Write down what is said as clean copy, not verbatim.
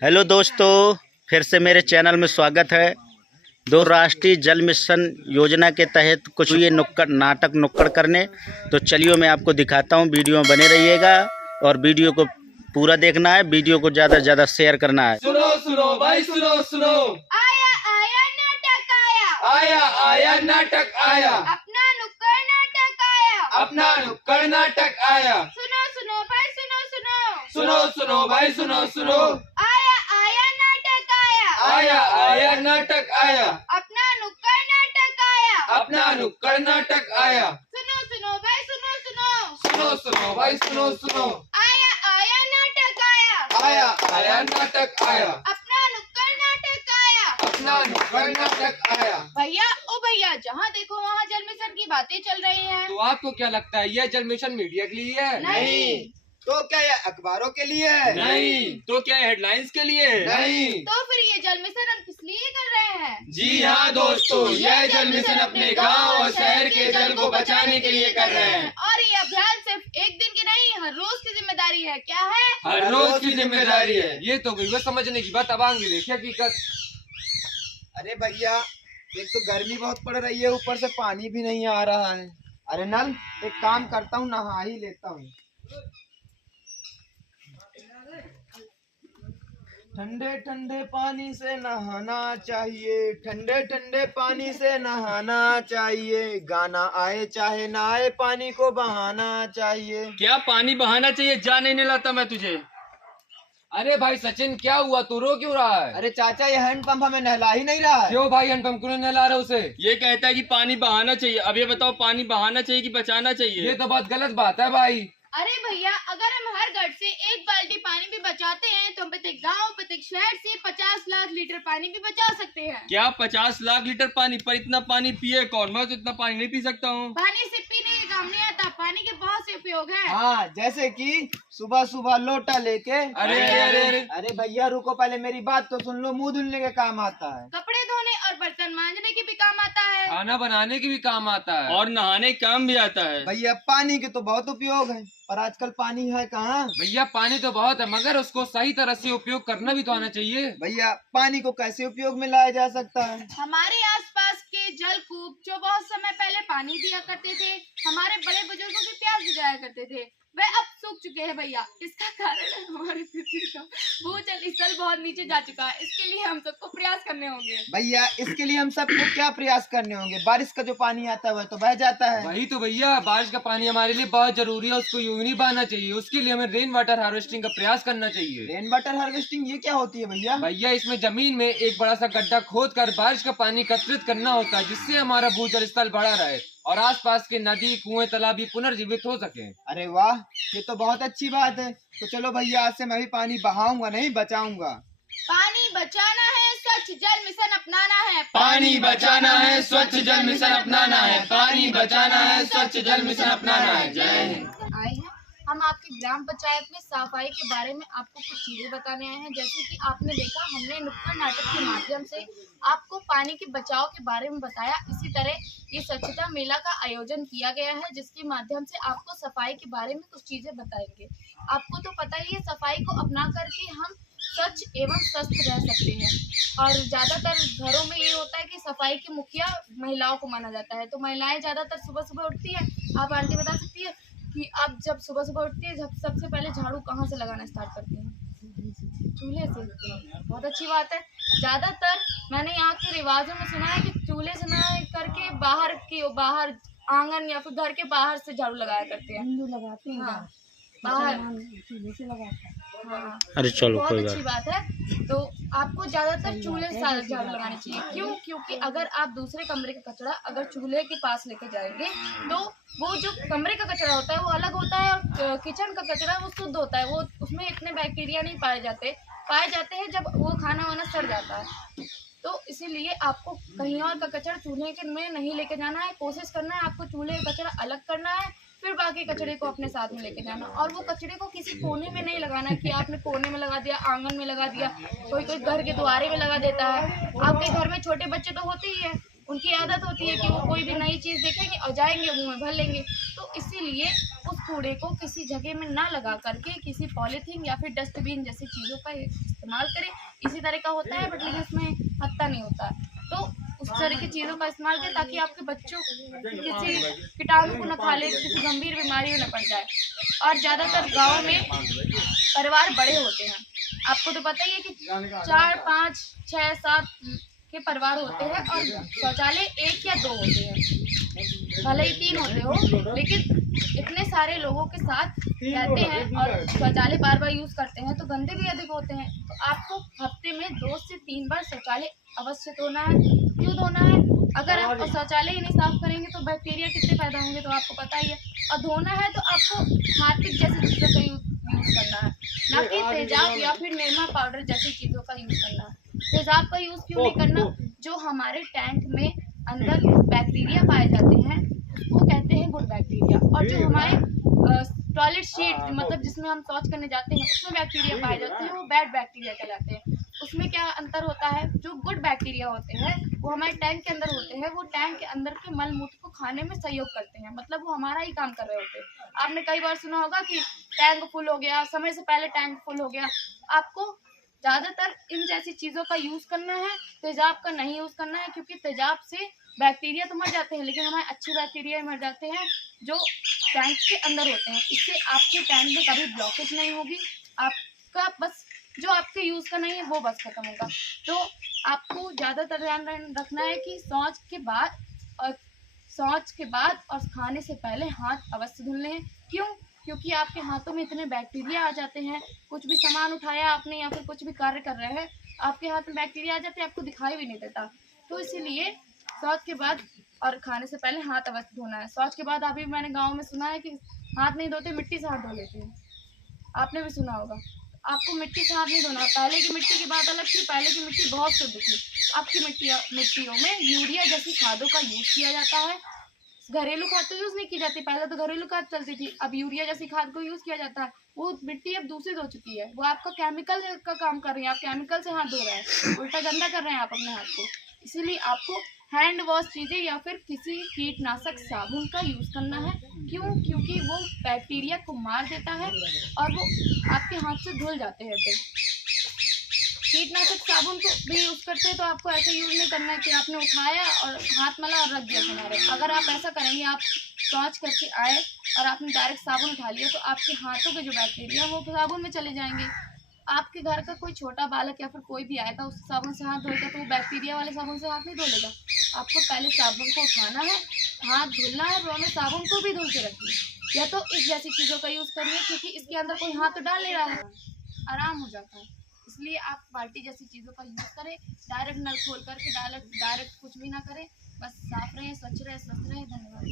Hello दोस्तों, फिर से मेरे चैनल में स्वागत है। दो राष्ट्रीय जल मिशन योजना के तहत कुछ ये नुक्कड़ करने, तो चलिए मैं आपको दिखाता हूँ। वीडियो में बने रहिएगा और वीडियो को पूरा देखना है। वीडियो को ज़्यादा से ज़्यादा शेयर करना है। सुनो सुनो भाई सुनो सुनो, आया आया नाटक आया, आया आया नाटक आया, अपना नुक्कड़ नाटक आया, अपना नुक्कड़ नाटक आया। सुनो सुनो भाई सुनो सुनो, सुनो सुनो भाई सुनो सुनो, आया आया नाटक आया, आया आया नाटक आया, अपना नुक्कड़ नाटक आया, अपना नुक्कड़ नाटक आया। सुनो सुनो भाई सुनो सुनो, सुनो सुनो भाई सुनो सुनो, आया आया नाटक आया, आया आया नाटक आया, अपना नुक्कड़ नाटक आया, अपना नुक्कड़ नाटक आया। भैया ओ भैया, जहाँ देखो वहाँ जल मिशन की बातें चल रही हैं। तो आपको क्या लगता है, यह जल मिशन मीडिया के लिए है? नहीं। तो क्या ये अखबारों के लिए है? नहीं। तो क्या हेडलाइंस के लिए है? नहीं। तो फिर ये जल मिशन हम किस लिए कर रहे हैं? जी हाँ दोस्तों, यह जल मिशन अपने गांव और शहर के जल को बचाने के लिए कर रहे हैं। और ये अभियान सिर्फ एक दिन की नहीं, हर रोज की जिम्मेदारी है। क्या है? हर रोज की जिम्मेदारी है। ये तो गई बस समझने की बात, अब आगे देखिए हकीकत। अरे भैया, एक तो गर्मी बहुत पड़ रही है, ऊपर से पानी भी नहीं आ रहा है। अरे नल, एक काम करता हूँ, नहा ही लेता हूँ। ठंडे ठंडे पानी से नहाना चाहिए, ठंडे ठंडे पानी से नहाना चाहिए। गाना आए चाहे ना आए, पानी को बहाना चाहिए। क्या पानी बहाना चाहिए? जा नहीं नहलाता मैं तुझे। अरे भाई सचिन, क्या हुआ, तू रो क्यों रहा है? अरे चाचा, ये हैंडपंप हमें नहला ही नहीं रहा है। क्यों भाई, हैंडपंप क्यों नहीं नहला रहा उसे? ये कहता है कि पानी बहाना चाहिए। अब ये बताओ, पानी बहाना चाहिए कि बचाना चाहिए? ये तो बहुत गलत बात है भाई। अरे भैया, अगर हम हर घर से एक बाल्टी पानी भी बचाते हैं तो हम प्रत्येक गाँव प्रत्येक शहर से 50 लाख लीटर पानी भी बचा सकते हैं। क्या 50 लाख लीटर पानी? पर इतना पानी पिए कौन? मैं तो इतना पानी नहीं पी सकता हूँ। पानी से पीने के काम नहीं आता, पानी के बहुत से उपयोग हैं। हाँ, जैसे कि सुबह सुबह लोटा लेके। अरे अरे अरे, अरे भैया रुको, पहले मेरी बात तो सुन लो। मुंह धुलने के काम आता है, कपड़े धोने और बर्तन मांजने के भी काम आता है, खाना बनाने के भी काम आता है, और नहाने के काम भी आता है। भैया पानी के तो बहुत उपयोग है, पर आजकल पानी है कहाँ। भैया पानी तो बहुत है, मगर उसको सही तरह से उपयोग करना भी तो आना चाहिए। भैया पानी को कैसे उपयोग में लाया जा सकता है? हमारे आसपास के जलकूप जो बहुत समय पहले पानी दिया करते थे, हमारे बड़े बुजुर्गों की प्यास बुझाया करते थे, वे अब सूख चुके हैं भैया। इसका कारण है हमारे पृथ्वी का भूजल स्तर बहुत नीचे जा चुका है। इसके लिए हम सबको प्रयास करने होंगे। भैया इसके लिए हम सबको क्या प्रयास करने होंगे? बारिश का जो पानी आता है वह तो बह जाता है। वही तो भैया, बारिश का पानी हमारे लिए बहुत जरूरी है, उसको यूं नहीं बहाना चाहिए। उसके लिए हमें रेन वाटर हार्वेस्टिंग का प्रयास करना चाहिए। रेन वाटर हार्वेस्टिंग ये क्या होती है भैया? भैया इसमें जमीन में एक बड़ा सा गड्ढा खोद कर बारिश का पानी एकत्रित करना होता है, जिससे हमारा भूजल स्तर बढ़ा रहे और आसपास के नदी कुएं तालाब भी पुनर्जीवित हो सके। अरे वाह, ये तो बहुत अच्छी बात है। तो चलो भैया, आज से मैं भी पानी बहाऊंगा नहीं बचाऊंगा। पानी बचाना है, स्वच्छ जल मिशन अपनाना है। पानी बचाना है, स्वच्छ जल मिशन अपनाना है। पानी बचाना है, स्वच्छ जल मिशन अपनाना है। जय हिंद। आए हैं हम आपकी ग्राम पंचायत में सफाई के बारे में आपको कुछ चीजें बताने आए हैं। जैसे कि आपने देखा, हमने नुक्कड़ नाटक के माध्यम से आपको पानी के बचाव के बारे में बताया। इसी तरह ये स्वच्छता मेला का आयोजन किया गया है, जिसके माध्यम से आपको सफाई के बारे में कुछ चीजें बताएंगे। आपको तो पता ही है, सफाई को अपना करके हम स्वच्छ एवं स्वस्थ रह सकते हैं। और ज्यादातर घरों में ये होता है कि सफाई की मुखिया महिलाओं को माना जाता है, तो महिलाएं ज्यादातर सुबह सुबह उठती है। आप आंटी बता सकती है कि आप जब सुबह सुबह उठती है, जब सबसे पहले झाड़ू कहाँ से लगाना स्टार्ट करती हैं? चूल्हे से। बहुत अच्छी बात है। ज्यादातर मैंने यहाँ के रिवाजों में सुना है कि चूल्हे से ना करके बाहर आंगन या फिर घर के बाहर से झाड़ू लगाया करते हैं। हिंदू लगाते हैं। हाँ, बाहर चूल्हे से लगाते हैं। हाँ, अरे चलो बहुत कोई अच्छी बात। बात है। तो आपको ज्यादातर चूल्हे से झाड़ू लगानी चाहिए। क्यों? क्योंकि अगर आप दूसरे कमरे का कचरा अगर चूल्हे के पास लेके जाएंगे, तो वो जो कमरे का कचरा होता है वो अलग होता है, और किचन का कचरा वो शुद्ध होता है। वो उसमें इतने बैक्टीरिया नहीं पाए जाते हैं जब वो खाना वाना सड़ जाता है। तो इसीलिए आपको कहीं और का कचरा चूल्हे के में नहीं लेके जाना है। कोशिश करना है आपको चूल्हे का कचरा अलग करना है, फिर बाकी कचरे को अपने साथ में लेके जाना। और वो कचरे को किसी कोने में नहीं लगाना है कि आपने कोने में लगा दिया, आंगन में लगा दिया, कोई घर के द्वारे में लगा देता है। आपके घर में छोटे बच्चे तो होते ही है, उनकी आदत होती है कि वो कोई भी नई चीज देखेंगे और जाएंगे मुंह में भर लेंगे। तो इसीलिए उस कूड़े को किसी जगह में ना लगा करके किसी पॉलीथीन या फिर डस्टबिन जैसी चीजों का इस्तेमाल करें। इसी तरह का होता है बट लेकिन इसमें पत्ता नहीं होता है। तो उस तरह की चीज़ों का इस्तेमाल करें ताकि आपके बच्चों किसी कीटाणु को न खा ले, किसी गंभीर बीमारी में न पड़ जाए। और ज़्यादातर गाँव में परिवार बड़े होते हैं, आपको तो पता ही है कि 4, 5, 6, 7 के परिवार होते हैं और शौचालय 1 या 2 होते हैं, भले ही 3 होते हो, लेकिन इतने सारे लोगों के साथ रहते हैं और शौचालय बार बार यूज़ करते हैं तो गंदे भी अधिक होते हैं। तो आपको हफ्ते में 2 से 3 बार शौचालय अवश्य धोना है। क्यों धोना है? अगर आप शौचालय ही नहीं साफ करेंगे तो बैक्टीरिया कितने पैदा होंगे तो आपको पता ही है। और धोना है तो आपको हार्पिक जैसी चीज़ों का यूज़ करना है, ना कि तेजाब या फिर निरमा पाउडर जैसी चीज़ों का यूज़ करना है। तेजाब का यूज़ क्यों नहीं करना? जो हमारे टैंक में अंदर बैक्टीरिया पाए जाते हैं वो कहते हैं गुड बैक्टीरिया, और जो हमारे टॉयलेट सीट मतलब जिसमें हम शौच करने जाते हैं उसमें बैक्टीरिया पाए जाते हैं वो बैड बैक्टीरिया कहलाते हैं। उसमें क्या अंतर होता है? जो गुड बैक्टीरिया होते हैं वो हमारे टैंक के अंदर होते हैं, वो टैंक के अंदर के मल मूत्र को खाने में सहयोग करते हैं, मतलब वो हमारा ही काम कर रहे होते हैं। आपने कई बार सुना होगा कि टैंक फुल हो गया, समय से पहले टैंक फुल हो गया। आपको ज़्यादातर इन जैसी चीज़ों का यूज़ करना है, तेजाब का नहीं यूज़ करना है, क्योंकि तेजाब से बैक्टीरिया तो मर जाते हैं लेकिन हमारे अच्छे बैक्टीरिया मर जाते हैं जो टैंक के अंदर होते हैं। इससे आपके टैंक में कभी ब्लॉकेज नहीं होगी, आपका बस जो आपके यूज़ का नहीं है वो बस खत्म होगा। तो आपको ज़्यादातर ध्यान रखना है कि शौच के बाद और खाने से पहले हाथ अवश्य धुलने हैं। क्यों? क्योंकि आपके हाथों में इतने बैक्टीरिया आ जाते हैं, कुछ भी सामान उठाया आपने या फिर कुछ भी कार्य कर रहे हैं आपके हाथ में बैक्टीरिया आ जाते हैं, आपको दिखाई भी नहीं देता। तो इसीलिए शौच के बाद और खाने से पहले हाथ अवश्य धोना है। शौच के बाद अभी मैंने गाँव में सुना है कि हाथ नहीं धोते, मिट्टी से हाथ धो लेते हैं, आपने भी सुना होगा। आपको मिट्टी से हाथ नहीं धोना। पहले की मिट्टी की बात अलग थी, पहले की मिट्टी बहुत शुद्ध थी। अब की मिट्टियों में यूरिया जैसी खादों का यूज़ किया जाता है। घरेलू खाद तो यूज़ नहीं की जाती, पहले तो घरेलू खाद चलती थी, अब यूरिया जैसी खाद को यूज़ किया जाता है। वो मिट्टी अब दूषित हो चुकी है, वो आपका केमिकल का काम कर रही है, आप केमिकल से हाथ धो रहे हैं, उल्टा गंदा कर रहे हैं आप अपने हाथ को। इसीलिए आपको हैंड वॉश चीज़ें या फिर किसी कीटनाशक साबुन का यूज़ करना है। क्यों? क्योंकि वो बैक्टीरिया को मार देता है और वो आपके हाथ से धुल जाते हैं। फिर कीटनाशक साबुन को भी यूज़ करते हैं तो आपको ऐसे यूज़ नहीं करना है कि आपने उठाया और हाथ मला और रख दिया किनारे। अगर आप ऐसा करेंगे, आप शौच करके आए और आपने डायरेक्ट साबुन उठा लिया तो आपके हाथों के जो बैक्टीरिया वो साबुन में चले जाएंगे। आपके घर का कोई छोटा बालक या फिर कोई भी आएगा उस साबुन से हाथ धोएगा तो वो बैक्टीरिया वाले साबुन से हाथ नहीं धो लेगा। आपको पहले साबुन को उठाना है, हाथ धुलना है, और में साबुन को भी धुल के रखिए, या तो इस जैसी चीज़ों का यूज़ करिए क्योंकि इसके अंदर कोई हाथ तो डाल नहीं रहा है, आराम हो जाता है। इसलिए आप बाल्टी जैसी चीज़ों का यूज़ करें, डायरेक्ट नल खोल करके डायरेक्ट कुछ भी ना करें, बस साफ रहें, स्वच्छ रहें, स्वस्थ रहें। धन्यवाद।